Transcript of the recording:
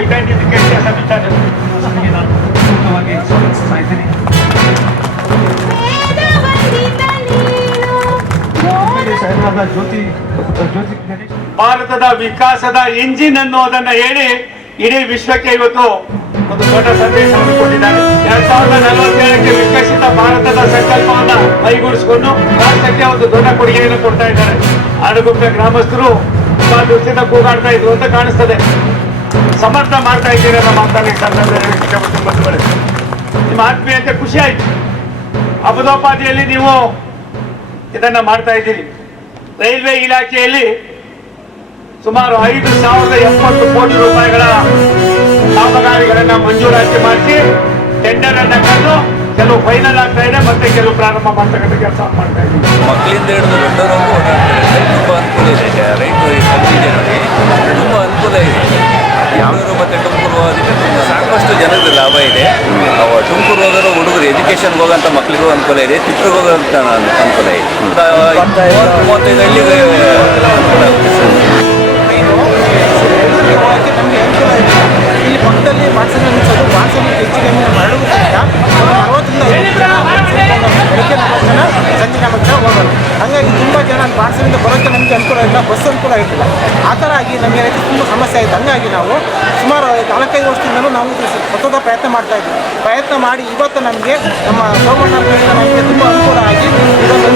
ವೈಜ್ಞಾನಿಕ ಸಮಿತಿ ನಾನು ಸೂಕ್ತವಾಗಿ ಸ್ವಾಗತಿಸ್ತಾ ಇದ್ದೀನಿ. ಭಾರತದ ವಿಕಾಸದ ಇಂಜಿನ್ ಅನ್ನೋದನ್ನ ಹೇಳಿ ಇಡೀ ವಿಶ್ವಕ್ಕೆ ಇವತ್ತು ಒಂದು ದೊಡ್ಡ ಸಂದೇಶವನ್ನು ಕೊಟ್ಟಿದ್ದಾರೆ. 2047ಕ್ಕೆ ವಿಕಸಿತ ಭಾರತದ ಸಂಕಲ್ಪವನ್ನ ಕೈಗೂಡಿಸಿಕೊಂಡು ರಾಷ್ಟ್ರಕ್ಕೆ ಒಂದು ದೊಡ್ಡ ಕೊಡುಗೆಯನ್ನು ಕೊಡ್ತಾ ಇದ್ದಾರೆ. ಆಡುಗುಪ್ಪೆ ಗ್ರಾಮಸ್ಥರು ತುಂಬಾ ದೃಷ್ಟಿಯಿಂದ ಕೂಗಾಡ್ತಾ ಇದ್ರು ಅಂತ ಕಾಣಿಸ್ತದೆ. ಸಮರ್ಥ ಮಾಡ್ತಾ ಇದ್ದೀರಿ ಅನ್ನೋ ಮಾತನಾಡಿ ಸಂದರ್ಭದಲ್ಲಿ ನಿಮ್ಮ ಆತ್ಮೀಯತೆ ಖುಷಿ ಆಯ್ತು. ಅಬದೋಪಾದಿಯಲ್ಲಿ ನೀವು ಇದನ್ನ ಮಾಡ್ತಾ ಇದ್ದೀರಿ. ರೈಲ್ವೆ ಇಲಾಖೆಯಲ್ಲಿ ಸುಮಾರು 5,070 ಕೋಟಿ ರೂಪಾಯಿಗಳ ಕಾಮಗಾರಿಗಳನ್ನ ಮಂಜೂರಾತಿ ಮಾಡಿಸಿ ಟೆಂಡರ್ ಅನ್ನ ಕರೆದು ಕೆಲವು ಫೈನಲ್ ಆಗ್ತಾ ಇದೆ, ಮತ್ತೆ ಕೆಲವು ಪ್ರಾರಂಭ ಮಾಡ್ತಕ್ಕಂಥ ಕೆಲಸ ಮಾಡ್ತಾ ಇದ್ದೀವಿ. ಮಕ್ಕಳಿಂದ ಹಿಡಿದು ದೊಡ್ಡವರೆಗೂ ತುಂಬ ಅನುಕೂಲ ಇದೆ. ರೈತರು ತುಂಬ ಅನುಕೂಲ ಇದೆ. ಯಾವ್ದಾದ್ರು ಮತ್ತೆ ತುಮಕೂರು ಹೋಗೋದಕ್ಕೆ ಸಾಕಷ್ಟು ಜನದ ಲಾಭ ಇದೆ. ತುಮಕೂರು ಹೋಗೋರು ಹುಡುಗರು ಎಜುಕೇಷನ್ಗೆ ಹೋಗೋಂಥ ಮಕ್ಕಳಿಗೂ ಅನುಕೂಲ ಇದೆ, ಚಿತ್ರಕ್ಕೆ ಹೋಗೋಂಥ ಅನುಕೂಲ ಇದೆ. 35 ಹಳ್ಳಿಗೆ ಅನುಕೂಲ ಆಗುತ್ತೆ ಸರ್. ಇಲ್ಲಿ ಪಕ್ಕದಲ್ಲಿ ಬಾಣಸನ ನಿಲ್ಲಿಸೋದು, ಬಾಣಸನ ಹೆಚ್ಚಿಗೆ ಮರಳುವುದರಿಂದ 40ರಿಂದ 50 ಜನ ಬೆಳಗ್ಗೆ 40 ಜನ, ಸಂಜೆ 40 ಜನ ಹೋಗೋದು. ಹಾಗಾಗಿ ತುಂಬ ಜನ ಬಾಣಸನಿಂದ ಬರೋಕ್ಕೆ ನಮಗೆ ಅನುಕೂಲ ಇಲ್ಲ, ಬಸ್ ಅನುಕೂಲ ಇರಲಿಲ್ಲ. ಆ ಥರ ಆಗಿ ನಮಗೆ ತುಂಬ ಸಮಸ್ಯೆ ಆಯಿತು. ಹಂಗಾಗಿ ನಾವು ಸುಮಾರು 4-5 ವರ್ಷದಿಂದಲೂ ನಾವು ಸತತ ಪ್ರಯತ್ನ ಮಾಡಿ ಇವತ್ತು ನಮಗೆ ನಮ್ಮ ಸೋಮಣ್ಣ ನಮಗೆ ತುಂಬ ಅನುಕೂಲ ಆಗಿ ಇದೊಂದು